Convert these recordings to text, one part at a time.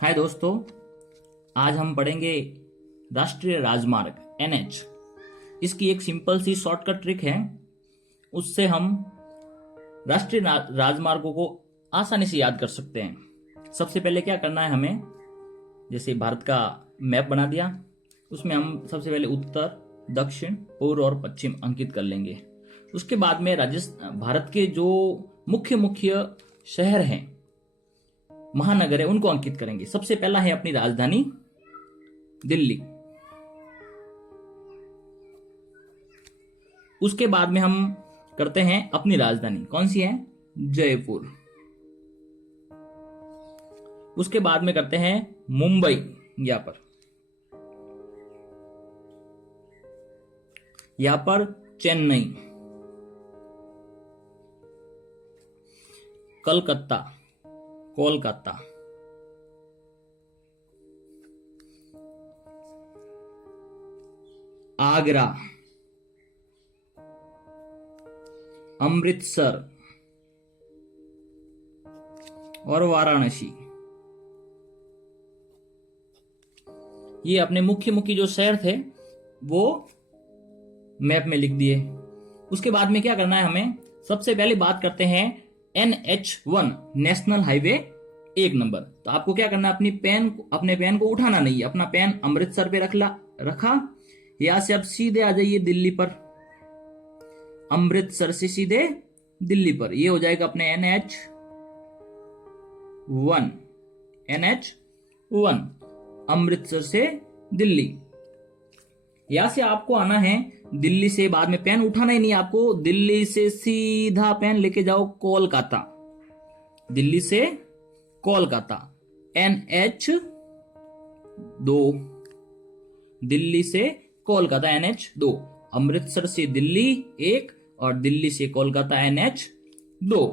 हाय दोस्तों, आज हम पढ़ेंगे राष्ट्रीय राजमार्ग एनएच। इसकी एक सिंपल सी शॉर्टकट ट्रिक है, उससे हम राष्ट्रीय राजमार्गों को आसानी से याद कर सकते हैं। सबसे पहले क्या करना है हमें, जैसे भारत का मैप बना दिया, उसमें हम सबसे पहले उत्तर, दक्षिण, पूर्व और पश्चिम अंकित कर लेंगे। उसके बाद में राजस्थान, भारत के जो मुख्य मुख्य शहर हैं, महानगर है, उनको अंकित करेंगे। सबसे पहला है अपनी राजधानी दिल्ली। उसके बाद में हम करते हैं अपनी राजधानी, कौन सी है? जयपुर। उसके बाद में करते हैं मुंबई, यहां पर चेन्नई, कलकत्ता, कोलकाता, आगरा, अमृतसर और वाराणसी। ये अपने मुख्य मुख्य जो शहर थे वो मैप में लिख दिए। उसके बाद में क्या करना है हमें, सबसे पहले बात करते हैं NH1 नेशनल हाईवे 1 नंबर। तो आपको क्या करना है, अपने पेन को उठाना नहीं है, अपना पेन अमृतसर पे रखा। यहां से अब सीधे आ जाइए दिल्ली पर, अमृतसर से सीधे दिल्ली पर। ये हो जाएगा अपने NH1 अमृतसर से दिल्ली। यहां से आपको आना है दिल्ली से, बाद में पेन उठाना ही नहीं आपको, दिल्ली से सीधा पेन लेके जाओ कोलकाता। दिल्ली से कोलकाता NH2, दिल्ली से कोलकाता NH2, अमृतसर से दिल्ली 1 और दिल्ली से कोलकाता NH2।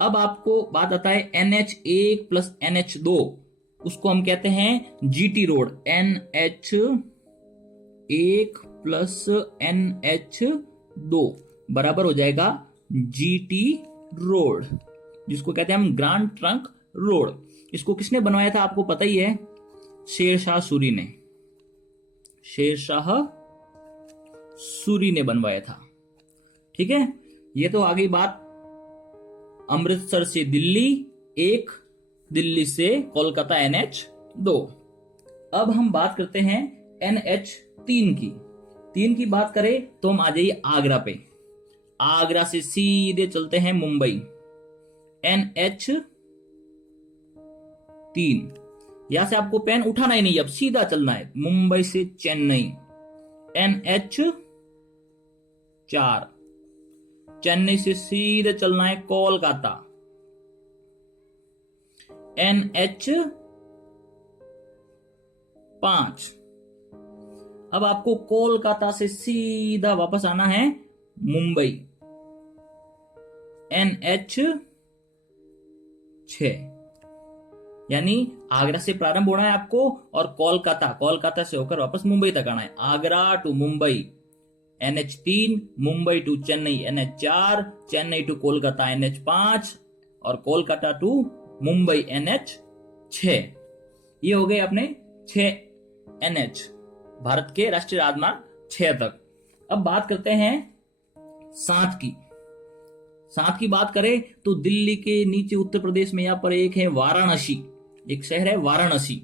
अब आपको बात आता है NH1 प्लस NH2, उसको हम कहते हैं GT road. NH1 plus NH2 बराबर हो जाएगा GT रोड, जिसको कहते हैं हम ग्रांड ट्रंक रोड। इसको किसने बनवाया था आपको पता ही है, शेरशाह सूरी ने बनवाया था। ठीक है, ये तो आ गई बात अमृतसर से दिल्ली 1, दिल्ली से कोलकाता NH2। अब हम बात करते हैं NH3 की। 3 की बात करें तो हम आ जाइए आगरा पे। आगरा से सीधे चलते हैं मुंबई, NH3। यहां से आपको पेन उठाना ही नहीं, अब सीधा चलना है मुंबई से चेन्नई, NH4। चेन्नई से सीधे चलना है कोलकाता, NH5। अब आपको कोलकाता से सीधा वापस आना है मुंबई, NH6। यानी आगरा से प्रारंभ होना है आपको और कोलकाता से होकर वापस मुंबई तक आना है। Agra to Mumbai NH3, Mumbai to Chennai NH4, Chennai to Kolkata NH5 और कोलकाता टू मुंबई NH6। ये हो गए अपने 6 NH, भारत के राष्ट्रीय राजमार्ग 6 तक। अब बात करते हैं 7 की। 7 की बात करें तो दिल्ली के नीचे उत्तर प्रदेश में यहां पर एक है वाराणसी, एक शहर है वाराणसी।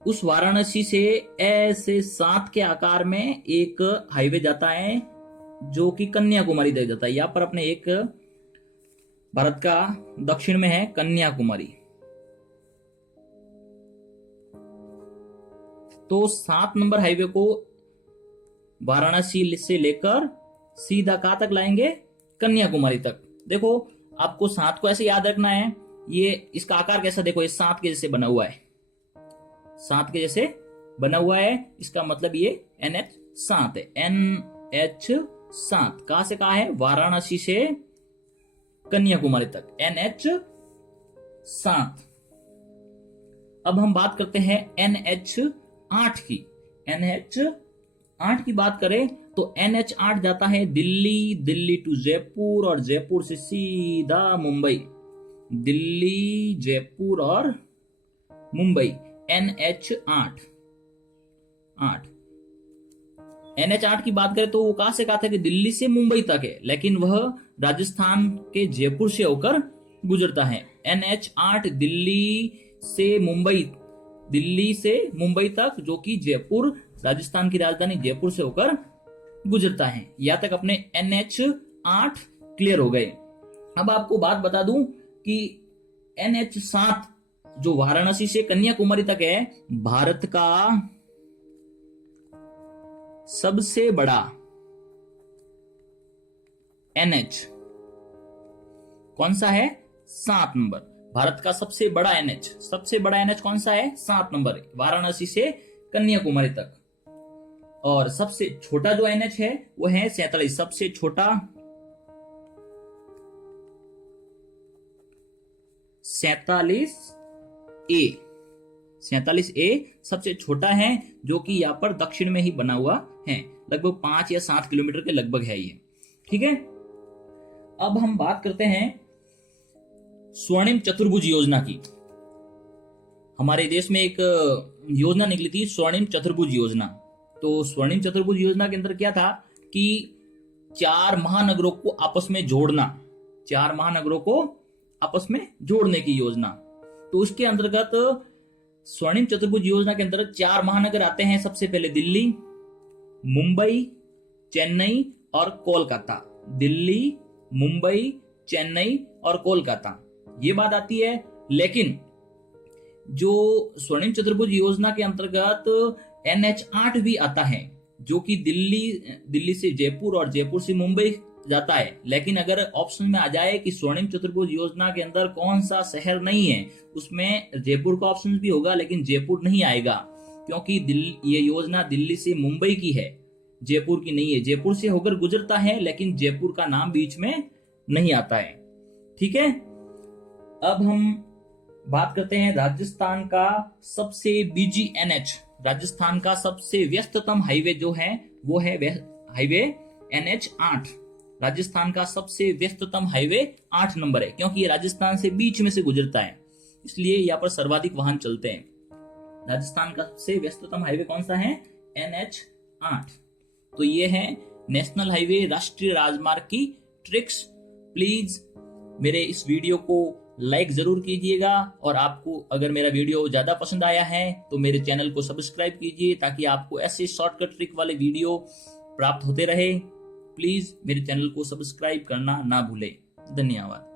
उस वाराणसी से ऐसे 7 के आकार में एक हाईवे जाता है जो कि कन्याकुमारी तक जाता है। यहां पर अपने एक भारत का दक्षिण में है कन्याकुमारी। तो 7 नंबर हाईवे को वाराणसी से लेकर सीधा कहां तक लाएंगे, कन्याकुमारी तक। देखो आपको 7 को ऐसे याद रखना है, ये इसका आकार कैसा, देखो ये 7 के जैसे बना हुआ है, 7 के जैसे बना हुआ है। इसका मतलब ये NH7 है, NH7 कहां से कहां है, वाराणसी से कन्याकुमारी तक, NH7। अब हम बात करते हैं NH8 की। NH8 की बात करें तो NH8 जाता है दिल्ली टू जयपुर और जयपुर से सीधा मुंबई, दिल्ली, जयपुर और मुंबई NH8। NH8 की बात करें तो वो कहां से कहा था कि दिल्ली से मुंबई तक है, लेकिन वह राजस्थान के जयपुर से होकर गुजरता है। NH8 दिल्ली से मुंबई तक, जो कि जयपुर, राजस्थान की राजधानी जयपुर से होकर गुजरता है। यहां तक अपने NH8 क्लियर हो गए। अब आपको बात बता दूं कि NH7 जो वाराणसी से कन्याकुमारी तक है, भारत का सबसे बड़ा NH कौन सा है? 7 नंबर। भारत का सबसे बड़ा NH कौन सा है? 7 नंबर, वाराणसी से कन्याकुमारी तक। और सबसे छोटा जो NH है वो है 47, सबसे छोटा 47A सबसे छोटा है, जो कि यहाँ पर दक्षिण में ही बना हुआ है। लगभग 5 या 7 किलोमीटर के लगभग है ये। ठीक है, अब हम बात करते हैं स्वर्णिम चतुर्भुज योजना की। हमारे देश में एक योजना निकली थी, स्वर्णिम चतुर्भुज योजना। तो स्वर्णिम चतुर्भुज योजना के अंदर क्या था कि 4 महानगरों को आपस में जोड़ने की योजना। तो उसके अंतर्गत स्वर्णिम चतुर्भुज योजना के अंदर 4 महानगर आते हैं। सबसे पहले दिल्ली, मुंबई, चेन्नई और कोलकाता। दिल्ली, मुंबई, चेन्नई और कोलकाता, ये बात आती है। लेकिन जो स्वर्णिम चतुर्भुज योजना के अंतर्गत NH8 भी आता है, जो कि दिल्ली से जयपुर और जयपुर से मुंबई जाता है। लेकिन अगर ऑप्शन में आ जाए कि स्वर्णिम चतुर्भुज योजना के अंदर कौन सा शहर नहीं है, उसमें जयपुर का ऑप्शन भी होगा, लेकिन जयपुर नहीं आएगा, क्योंकि ये योजना दिल्ली से मुंबई की है, जयपुर की नहीं है। जयपुर से होकर गुजरता है, लेकिन जयपुर का नाम बीच में नहीं आता है। ठीक है, अब हम बात करते हैं राजस्थान का सबसे बिजी NH। राजस्थान का सबसे व्यस्ततम हाईवे जो है वो है हाईवे NH8। राजस्थान का सबसे व्यस्ततम हाईवे 8 नंबर है, क्योंकि ये राजस्थान से बीच में से गुजरता है, इसलिए यहाँ पर सर्वाधिक वाहन चलते हैं। राजस्थान का सबसे व्यस्ततम हाईवे कौन सा है? NH8। तो ये है नेशनल हाईवे, राष्ट्रीय राजमार्ग की ट्रिक्स। प्लीज मेरे इस वीडियो को लाइक जरूर कीजिएगा, और आपको अगर मेरा वीडियो ज्यादा पसंद आया है तो मेरे चैनल को सब्सक्राइब कीजिए, ताकि आपको ऐसे शॉर्टकट ट्रिक वाले वीडियो प्राप्त होते रहे। प्लीज मेरे चैनल को सब्सक्राइब करना ना भूलें। धन्यवाद।